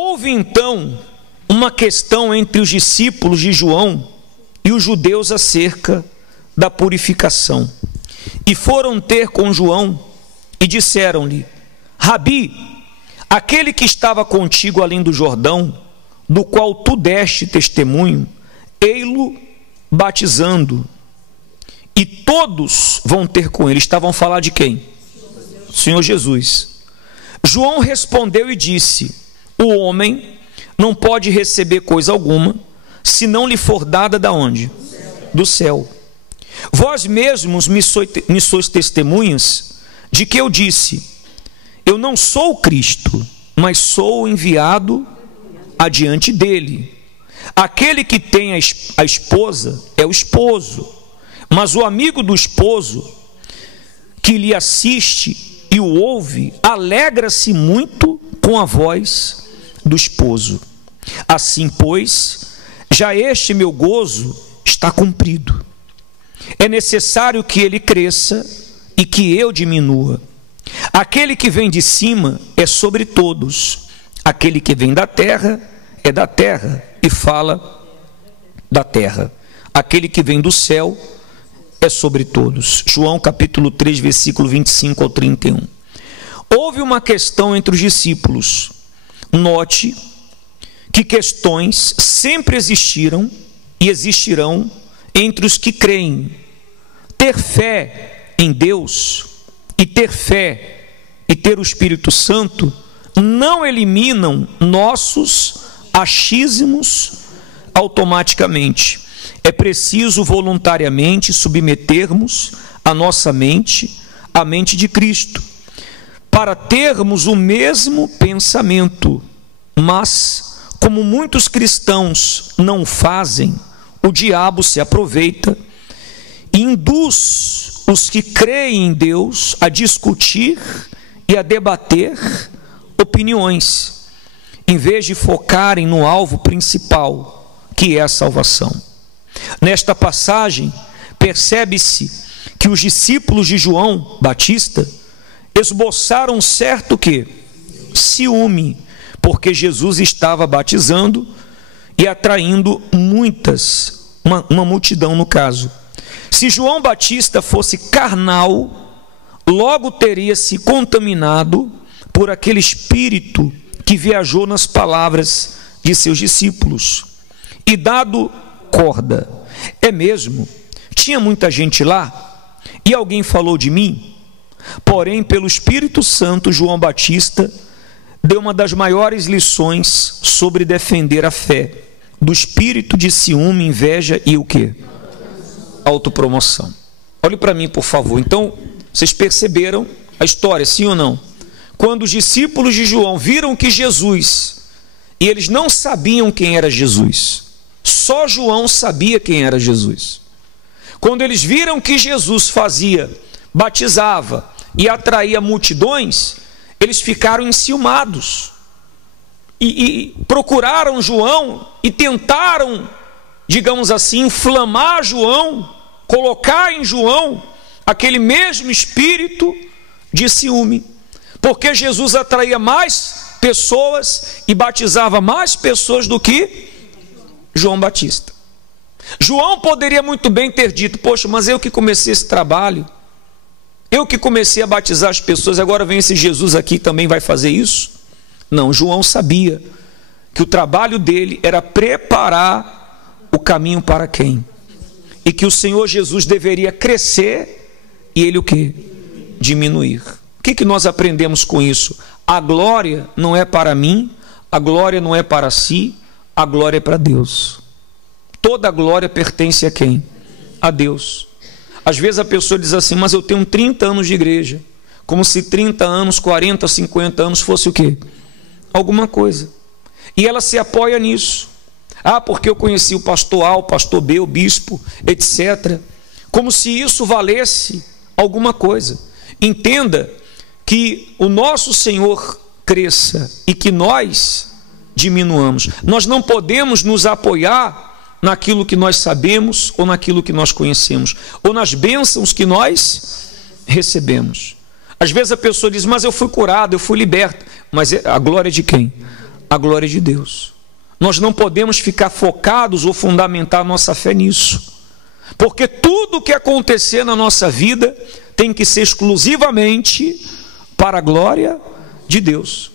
Houve então uma questão entre os discípulos de João e os judeus acerca da purificação. E foram ter com João e disseram-lhe: Rabi, aquele que estava contigo além do Jordão, do qual tu deste testemunho, ei-lo batizando, e todos vão ter com ele. Estavam a falar de quem? Senhor Jesus. João respondeu e disse: o homem não pode receber coisa alguma, se não lhe for dada da onde? Do céu. Vós mesmos me sois testemunhas de que eu disse: eu não sou o Cristo, mas sou o enviado adiante dele. Aquele que tem a esposa é o esposo, mas o amigo do esposo que lhe assiste e o ouve, alegra-se muito com a voz do esposo. Assim, pois, já este meu gozo está cumprido. É necessário que ele cresça e que eu diminua. Aquele que vem de cima é sobre todos. Aquele que vem da terra é da terra e fala da terra. Aquele que vem do céu é sobre todos. João capítulo 3, versículo 25 ao 31. Houve uma questão entre os discípulos. Note que questões sempre existiram e existirão entre os que creem. Ter fé em Deus e ter fé e ter o Espírito Santo não eliminam nossos achismos automaticamente. É preciso voluntariamente submetermos a nossa mente à mente de Cristo, para termos o mesmo pensamento. Mas, como muitos cristãos não fazem, o diabo se aproveita e induz os que creem em Deus a discutir e a debater opiniões, em vez de focarem no alvo principal, que é a salvação. Nesta passagem, percebe-se que os discípulos de João Batista esboçaram um certo ciúme, porque Jesus estava batizando e atraindo uma multidão no caso. Se João Batista fosse carnal, logo teria se contaminado por aquele espírito que viajou nas palavras de seus discípulos e dado corda. É mesmo, tinha muita gente lá e alguém falou de mim. Porém, pelo Espírito Santo, João Batista deu uma das maiores lições sobre defender a fé, do espírito de ciúme, inveja e o quê? Autopromoção. Olhe para mim, por favor. Então, vocês perceberam a história, sim ou não? Quando os discípulos de João viram que Jesus, e eles não sabiam quem era Jesus, só João sabia quem era Jesus. Quando eles viram que Jesus batizava e atraía multidões, eles ficaram enciumados e procuraram João e tentaram, digamos assim, inflamar João, colocar em João aquele mesmo espírito de ciúme, porque Jesus atraía mais pessoas e batizava mais pessoas do que João Batista. João poderia muito bem ter dito: poxa, mas eu que comecei esse trabalho, eu que comecei a batizar as pessoas, agora vem esse Jesus aqui também vai fazer isso? Não, João sabia que o trabalho dele era preparar o caminho para quem? E que o Senhor Jesus deveria crescer e ele o quê? Diminuir. O que nós aprendemos com isso? A glória não é para mim, a glória não é para si, a glória é para Deus. Toda a glória pertence a quem? A Deus. Às vezes a pessoa diz assim: mas eu tenho 30 anos de igreja, como se 30 anos, 40, 50 anos fosse o quê? Alguma coisa. E ela se apoia nisso. Ah, porque eu conheci o pastor A, o pastor B, o bispo, etc. Como se isso valesse alguma coisa. Entenda que o nosso Senhor cresça e que nós diminuamos. Nós não podemos nos apoiar naquilo que nós sabemos ou naquilo que nós conhecemos, ou nas bênçãos que nós recebemos. Às vezes a pessoa diz: mas eu fui curado, eu fui liberto. Mas a glória é de quem? a glória de Deus. Nós não podemos ficar focados ou fundamentar nossa fé nisso, porque tudo que acontecer na nossa vida tem que ser exclusivamente para a glória de Deus.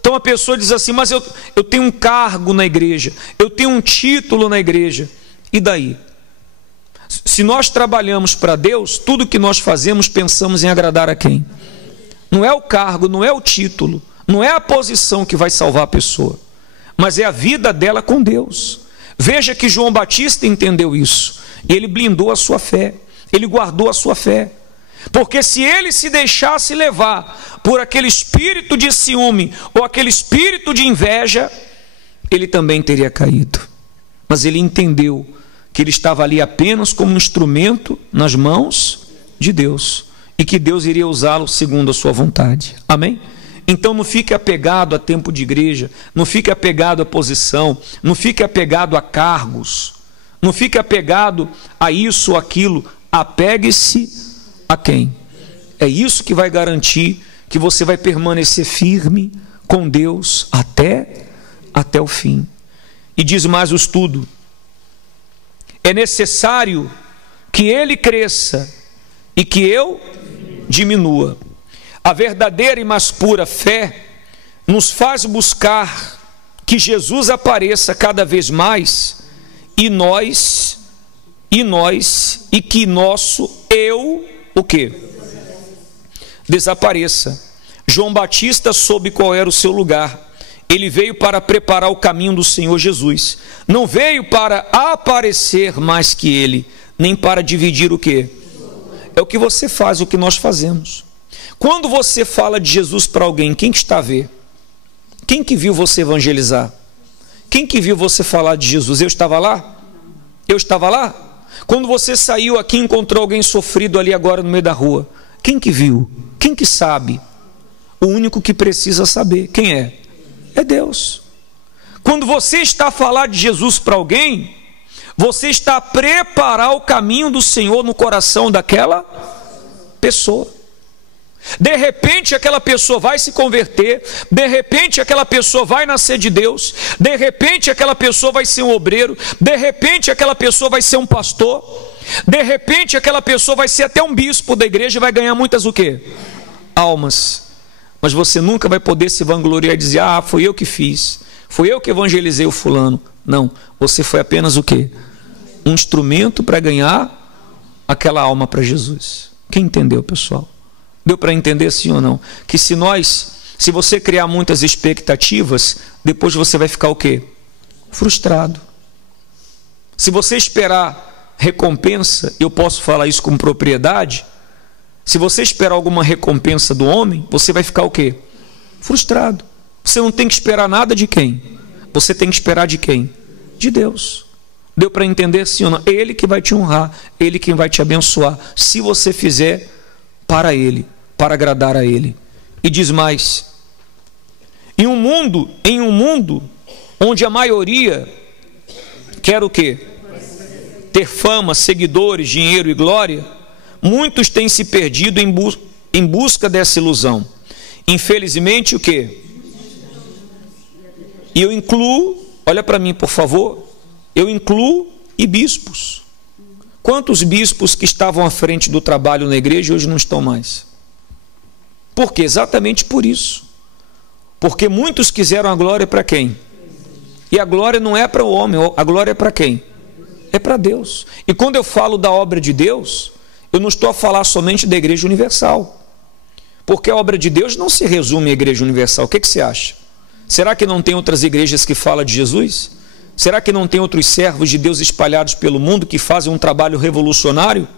Então a pessoa diz assim, mas eu tenho um cargo na igreja, eu tenho um título na igreja, e daí? Se nós trabalhamos para Deus, tudo que nós fazemos, pensamos em agradar a quem? Não é o cargo, não é o título, não é a posição que vai salvar a pessoa, mas é a vida dela com Deus. Veja que João Batista entendeu isso, e ele blindou a sua fé, ele guardou a sua fé, porque se ele se deixasse levar por aquele espírito de ciúme, ou aquele espírito de inveja, ele também teria caído. Mas ele entendeu que ele estava ali apenas como um instrumento nas mãos de Deus, e que Deus iria usá-lo segundo a sua vontade. Amém? Então não fique apegado a tempo de igreja, não fique apegado à posição, não fique apegado a cargos, não fique apegado a isso ou aquilo, apegue-se a quem? É isso que vai garantir que você vai permanecer firme com Deus até o fim. E diz mais o estudo, é necessário que ele cresça e que eu diminua. A verdadeira e mais pura fé nos faz buscar que Jesus apareça cada vez mais e que nosso eu, o quê? Desapareça. João Batista soube qual era o seu lugar. Ele veio para preparar o caminho do Senhor Jesus. Não veio para aparecer mais que ele, nem para dividir o quê? É o que você faz, o que nós fazemos. Quando você fala de Jesus para alguém, quem que está a ver? Quem que viu você evangelizar? Quem que viu você falar de Jesus? Eu estava lá? Eu estava lá? Quando você saiu aqui e encontrou alguém sofrido ali agora no meio da rua, quem que viu? Quem que sabe? O único que precisa saber, quem é? É Deus. Quando você está a falar de Jesus para alguém, você está a preparar o caminho do Senhor no coração daquela pessoa. De repente aquela pessoa vai se converter, de repente aquela pessoa vai nascer de Deus, de repente aquela pessoa vai ser um obreiro, de repente aquela pessoa vai ser um pastor, de repente aquela pessoa vai ser até um bispo da igreja e vai ganhar muitas o quê? Almas. Mas você nunca vai poder se vangloriar e dizer, ah, foi eu que fiz, foi eu que evangelizei o fulano. Não, você foi apenas o quê? Um instrumento para ganhar aquela alma para Jesus. Quem entendeu, pessoal? Deu para entender sim ou não? Que se você criar muitas expectativas, depois você vai ficar o quê? Frustrado. Se você esperar recompensa, eu posso falar isso com propriedade, se você esperar alguma recompensa do homem, você vai ficar o quê? Frustrado. Você não tem que esperar nada de quem? Você tem que esperar de quem? De Deus. Deu para entender sim ou não? Ele que vai te honrar, Ele quem vai te abençoar, se você fizer para Ele, para agradar a Ele. E diz mais, em um mundo onde a maioria quer o quê? Ter fama, seguidores, dinheiro e glória, muitos têm se perdido em busca dessa ilusão. Infelizmente, o quê? E eu incluo, olha para mim por favor, eu incluo e bispos. Quantos bispos que estavam à frente do trabalho na igreja hoje não estão mais? Por quê? Exatamente por isso. Porque muitos quiseram a glória para quem? E a glória não é para o homem, a glória é para quem? É para Deus. E quando eu falo da obra de Deus, eu não estou a falar somente da Igreja Universal. Porque a obra de Deus não se resume à Igreja Universal. O que você acha? Será que não tem outras igrejas que falam de Jesus? Será que não tem outros servos de Deus espalhados pelo mundo que fazem um trabalho revolucionário?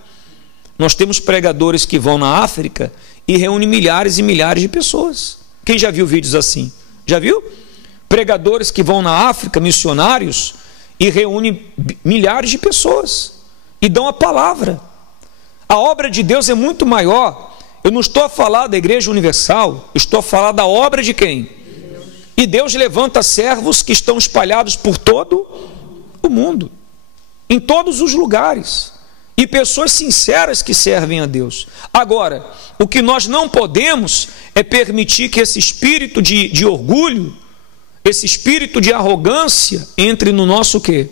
Nós temos pregadores que vão na África e reúnem milhares e milhares de pessoas. Quem já viu vídeos assim? Já viu? Pregadores que vão na África, missionários, e reúnem milhares de pessoas e dão a palavra. A obra de Deus é muito maior. Eu não estou a falar da Igreja Universal, eu estou a falar da obra de quem? E Deus levanta servos que estão espalhados por todo o mundo, em todos os lugares, e pessoas sinceras que servem a Deus. Agora, o que nós não podemos é permitir que esse espírito de orgulho, esse espírito de arrogância entre no nosso quê?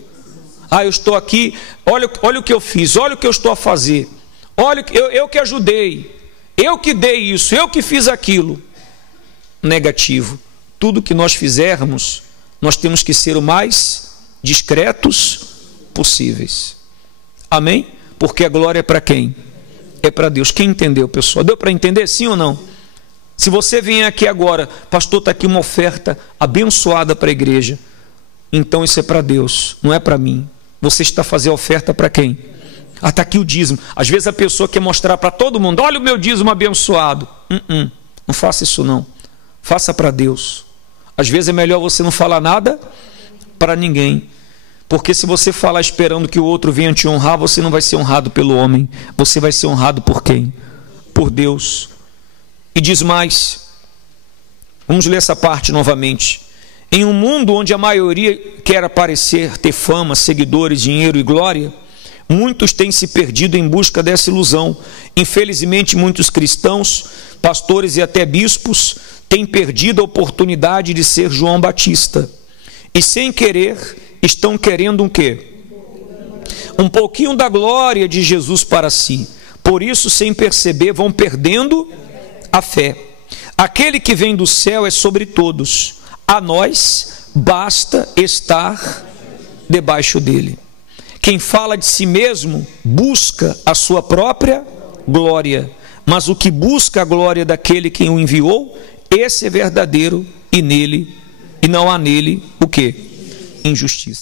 Ah, eu estou aqui, olha o que eu fiz, olha o que eu estou a fazer, olha, eu que ajudei, eu que dei isso, eu que fiz aquilo. Negativo. Tudo que nós fizermos, nós temos que ser o mais discretos possíveis. Amém? Porque a glória é para quem? É para Deus. Quem entendeu, pessoal? Deu para entender, sim ou não? Se você vier aqui agora, pastor, está aqui uma oferta abençoada para a igreja, então isso é para Deus, não é para mim. Você está fazendo a oferta para quem? Ah, está aqui o dízimo. Às vezes a pessoa quer mostrar para todo mundo, olha o meu dízimo abençoado. Não faça isso não. Faça para Deus. Às vezes é melhor você não falar nada para ninguém. Porque se você falar esperando que o outro venha te honrar, você não vai ser honrado pelo homem. Você vai ser honrado por quem? Por Deus. E diz mais. Vamos ler essa parte novamente. Em um mundo onde a maioria quer aparecer, ter fama, seguidores, dinheiro e glória, muitos têm se perdido em busca dessa ilusão. Infelizmente, muitos cristãos, pastores e até bispos têm perdido a oportunidade de ser João Batista. E sem querer, estão querendo um quê? Um pouquinho da glória de Jesus para si. Por isso, sem perceber, vão perdendo a fé. Aquele que vem do céu é sobre todos. A nós basta estar debaixo dele. Quem fala de si mesmo busca a sua própria glória, mas o que busca a glória daquele que o enviou, esse é verdadeiro, e não há nele o quê? Injustiça.